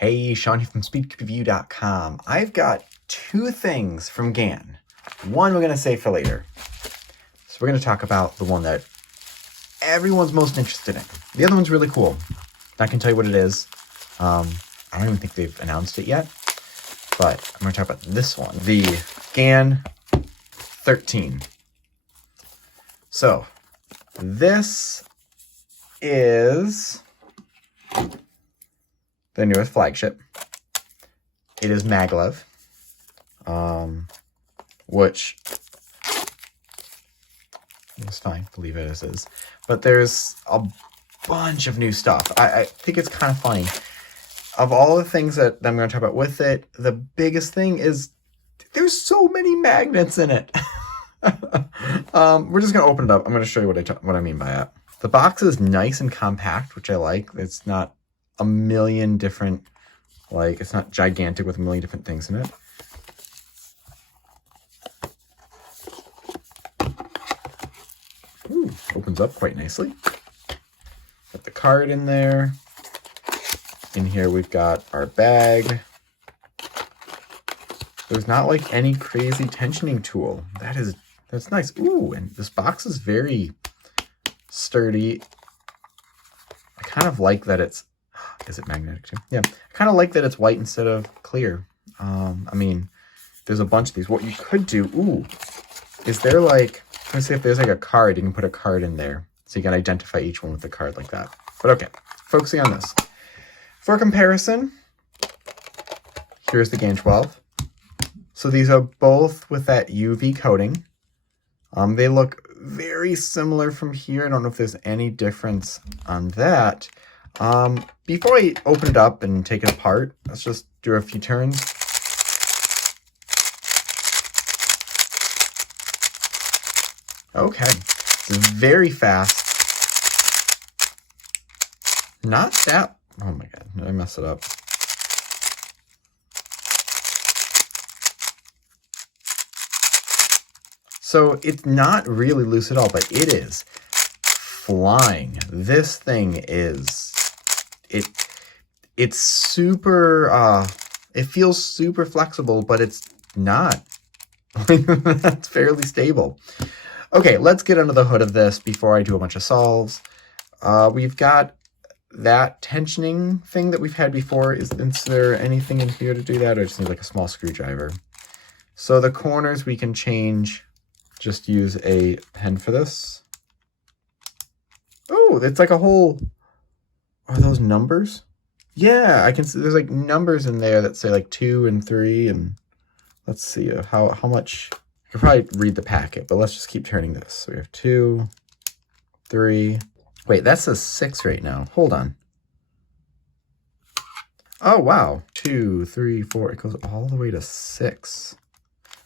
Hey, Sean here from SpeedCubeReview.com. I've got two things from GAN. One we're going to save for later. So we're going to talk about the one that everyone's most interested in. The other one's really cool. I can tell you what it is. I don't even think they've announced it yet. But I'm going to talk about this one. The GAN 13. So, this is the newest flagship. It is MAGLEV, which is fine, believe it as is. But there's a bunch of new stuff. I think it's kind of funny. Of all the things that I'm going to talk about with it, the biggest thing is there's so many magnets in it. We're just going to open it up. I'm going to show you what I mean by that. The box is nice and compact, which I like. It's not a million different, it's not gigantic with a million different things in it. Ooh, opens up quite nicely. Got the card in there. In here we've got our bag. There's not like any crazy tensioning tool. That's nice. Ooh, and this box is very sturdy. I kind of like that it's, is it magnetic too? Yeah, I kind of like that it's white instead of clear. I mean, there's a bunch of these. What you could do, is there let's say if there's a card, you can put a card in there. So you can identify each one with a card like that. But okay, focusing on this. For comparison, here's the GAN 12. So these are both with that UV coating. They look very similar from here. I don't know if there's any difference on that. Before I open it up and take it apart, let's just do a few turns. Okay, it's very fast. Not that, oh my god, did I mess it up? So it's not really loose at all, but it is flying. This thing is, it's super, it feels super flexible, but it's not. That's fairly stable. Okay, let's get under the hood of this before I do a bunch of solves. We've got that tensioning thing that we've had before. Is there anything in here to do that, or just need a small screwdriver? So the corners we can change. Just use a pen for this. Oh, it's like a whole, are those numbers? Yeah, I can see there's numbers in there that say 2 and 3, and let's see how much. I could probably read the packet, but let's just keep turning this. So we have 2, 3. Wait, that says 6 right now. Hold on. Oh, wow. 2, 3, 4. It goes all the way to 6.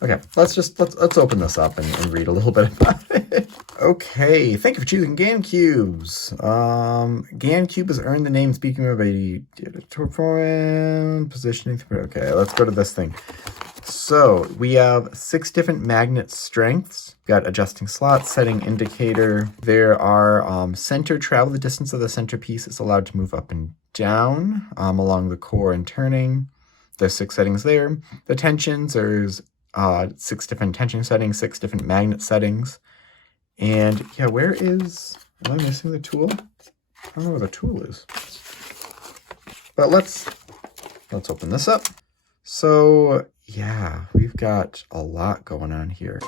Okay, let's open this up and read a little bit about it. Okay, thank you for choosing GAN Cubes. GAN Cube has earned the name, speaking of a positioning. Okay, let's go to this thing. So we have 6 different magnet strengths. We've got adjusting slot, setting indicator. There are center travel. The distance of the centerpiece is allowed to move up and down along the core and turning. There's 6 settings there. The tensions, there's 6 different tension settings, 6 different magnet settings. And yeah, am I missing the tool? I don't know where the tool is. But let's open this up. So yeah, we've got a lot going on here.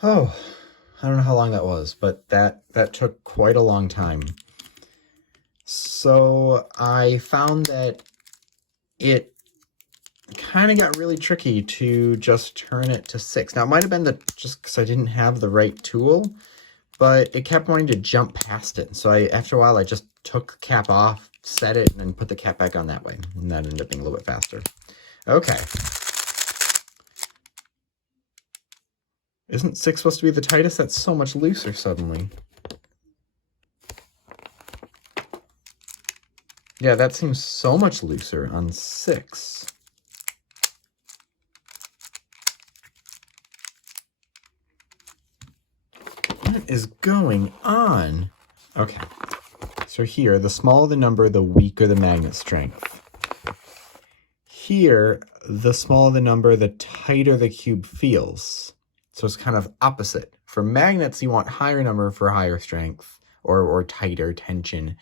Oh, I don't know how long that was, but that took quite a long time. So I found that it kind of got really tricky to just turn it to 6. Now, it might have been just because I didn't have the right tool, but it kept wanting to jump past it. So after a while, I just took the cap off, set it, and then put the cap back on that way. And that ended up being a little bit faster. Okay. Isn't 6 supposed to be the tightest? That's so much looser suddenly. Yeah, that seems so much looser on 6. What is going on? Okay. So here, the smaller the number, the weaker the magnet strength. Here, the smaller the number, the tighter the cube feels. So it's kind of opposite. For magnets, you want higher number for higher strength or tighter tension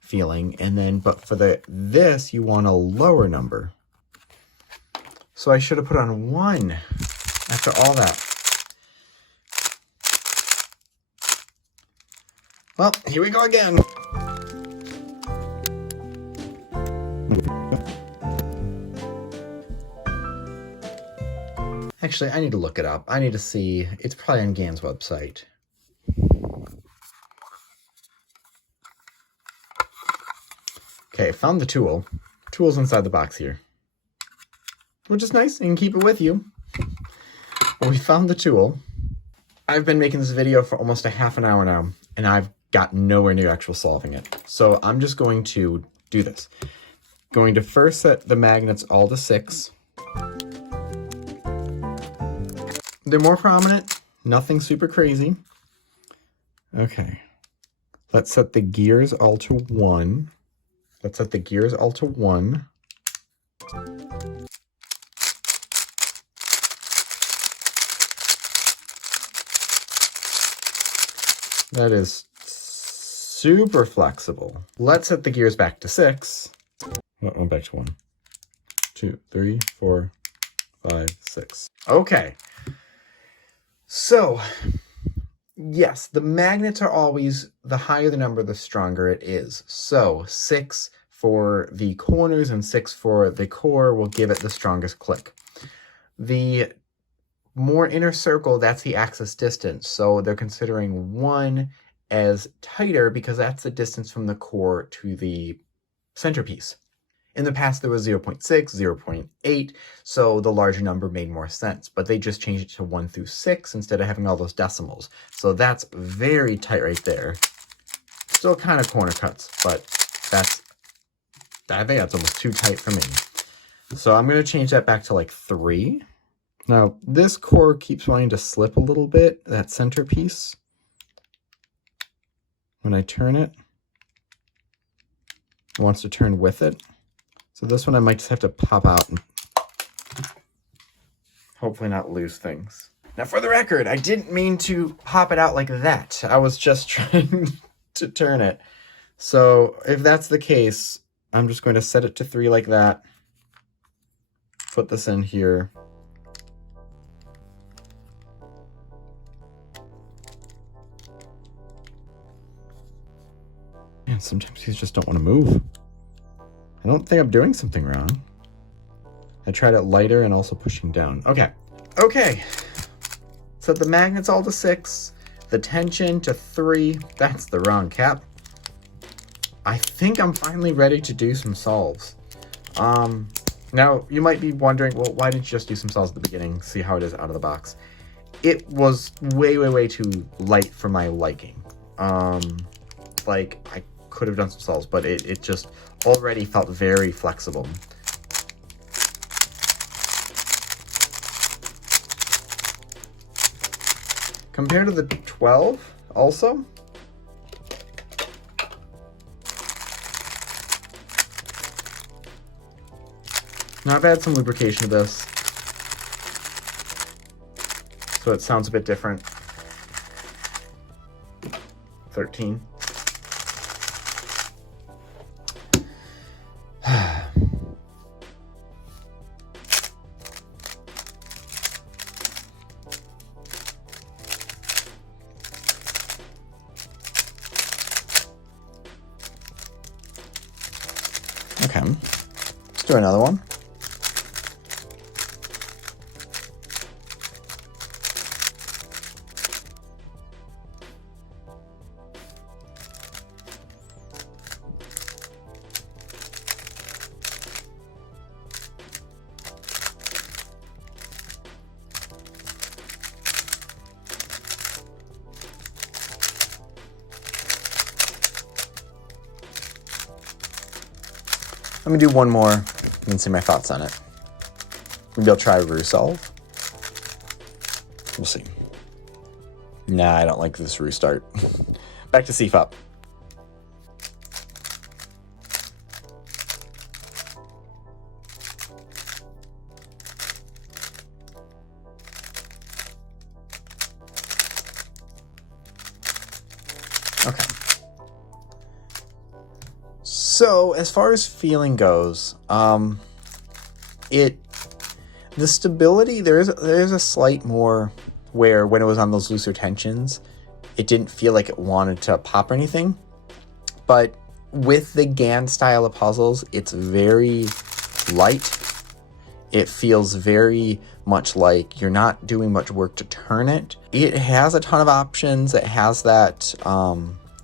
feeling. And then, but for this, you want a lower number. So I should have put on 1 after all that. Well, here we go again. Actually, I need to look it up. I need to see. It's probably on GAN's website. Okay, found the tool. Tool's inside the box here, which is nice. You can keep it with you. Well, we found the tool. I've been making this video for almost a half an hour now, and I've got nowhere near actual solving it. So I'm just going to do this. Going to first set the magnets all to 6. They're more prominent, nothing super crazy. Okay, let's set the gears all to 1. Let's set the gears all to 1. That is super flexible. Let's set the gears back to 6. Oh, back to 1, 2, 3, 4, 5, 6. Okay. So, yes, the magnets are always, the higher the number, the stronger it is. So 6 for the corners and 6 for the core will give it the strongest click. The more inner circle, that's the axis distance. So they're considering 1 as tighter because that's the distance from the core to the centerpiece. In the past, there was 0.6, 0.8, so the larger number made more sense, but they just changed it to 1 through 6 instead of having all those decimals. So that's very tight right there. Still kind of corner cuts, but I think that's almost too tight for me. So I'm going to change that back to like 3. Now, this core keeps wanting to slip a little bit, that centerpiece. When I turn it, it wants to turn with it. So this one I might just have to pop out and hopefully not lose things. Now for the record, I didn't mean to pop it out like that. I was just trying to turn it. So if that's the case, I'm just going to set it to 3 like that. Put this in here. Man, sometimes these just don't want to move. I don't think I'm doing something wrong. I tried it lighter and also pushing down. Okay. Set the magnets all to 6, the tension to 3. That's the wrong cap. I think I'm finally ready to do some solves. Now, you might be wondering, well, why didn't you just do some solves at the beginning, see how it is out of the box? It was way too light for my liking. Like, I could have done some solves, but it just already felt very flexible. Compared to the 12, also. Now I've added some lubrication to this, so it sounds a bit different. 13. Okay, let's do another one. Let me do one more and see my thoughts on it. Maybe I'll try Resolve. We'll see. Nah, I don't like this restart. Back to CFOP. Okay. So as far as feeling goes, the stability, there is a slight more where when it was on those looser tensions, it didn't feel like it wanted to pop or anything. But with the GAN style of puzzles, it's very light. It feels very much like you're not doing much work to turn it. It has a ton of options. It has that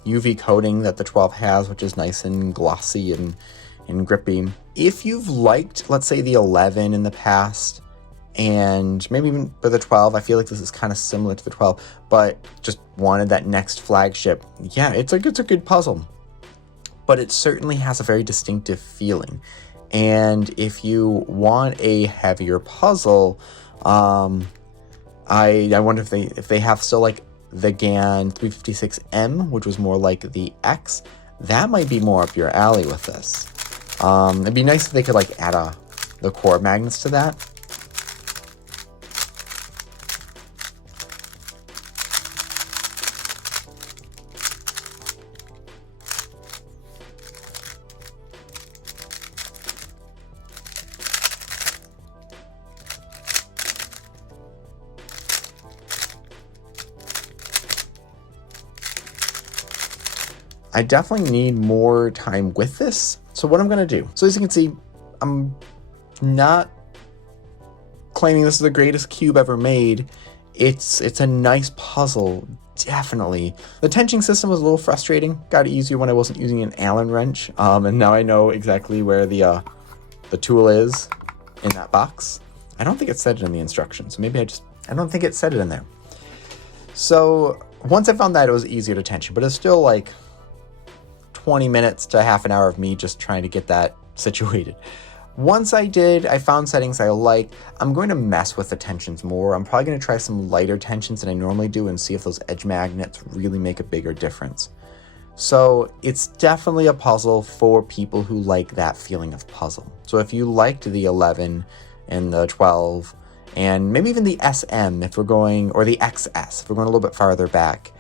UV coating that the 12 has, which is nice and glossy and grippy. If you've liked, let's say, the 11 in the past, and maybe even for the 12, I feel like this is kind of similar to the 12, but just wanted that next flagship. Yeah, it's a good puzzle, but it certainly has a very distinctive feeling. And if you want a heavier puzzle, I wonder if they have still like the GAN 356M, which was more like the X. That might be more up your alley with this. It'd be nice if they could like add the core magnets to that. I definitely need more time with this. So what I'm gonna do, so as you can see, I'm not claiming this is the greatest cube ever made. It's a nice puzzle, definitely. The tensioning system was a little frustrating. Got easier when I wasn't using an Allen wrench. And now I know exactly where the tool is in that box. I don't think it said it in the instructions. So maybe I don't think it said it in there. So once I found that, it was easier to tension, but it's still like 20 minutes to half an hour of me just trying to get that situated. Once I found settings I like. I'm going to mess with the tensions more. I'm probably going to try some lighter tensions than I normally do and see if those edge magnets really make a bigger difference. So it's definitely a puzzle for people who like that feeling of puzzle. So if you liked the 11 and the 12 and maybe even the SM if we're going, or the XS if we're going a little bit farther back,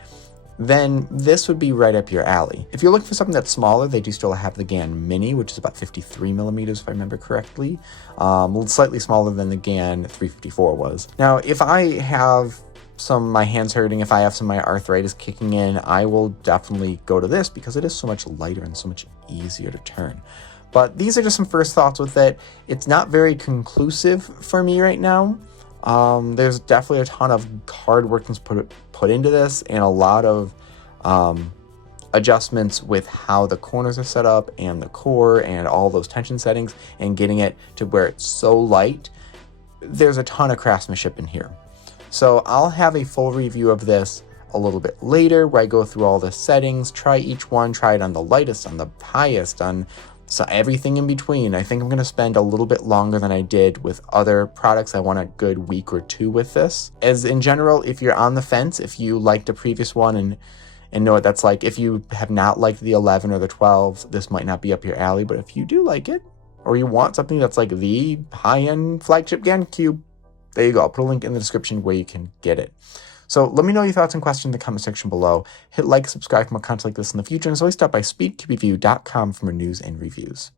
then this would be right up your alley. If you're looking for something that's smaller, they do still have the GAN Mini, which is about 53 millimeters, if I remember correctly. Slightly smaller than the GAN 354 was. Now, if I have my hands hurting, if I have some of my arthritis kicking in, I will definitely go to this because it is so much lighter and so much easier to turn. But these are just some first thoughts with it. It's not very conclusive for me right now. There's definitely a ton of hard work that's put into this and a lot of adjustments with how the corners are set up and the core and all those tension settings and getting it to where it's so light. There's a ton of craftsmanship in here. So I'll have a full review of this a little bit later where I go through all the settings, try each one, try it on the lightest, on the highest, on so everything in between. I think I'm going to spend a little bit longer than I did with other products. I want a good week or two with this. As in general, if you're on the fence, if you liked a previous one and know what that's like, if you have not liked the 11 or the 12, this might not be up your alley. But if you do like it, or you want something that's like the high-end flagship GAN Cube, there you go. I'll put a link in the description where you can get it. So let me know your thoughts and questions in the comment section below. Hit like, subscribe for more content like this in the future, and as always, stop by speedcubeview.com for more news and reviews.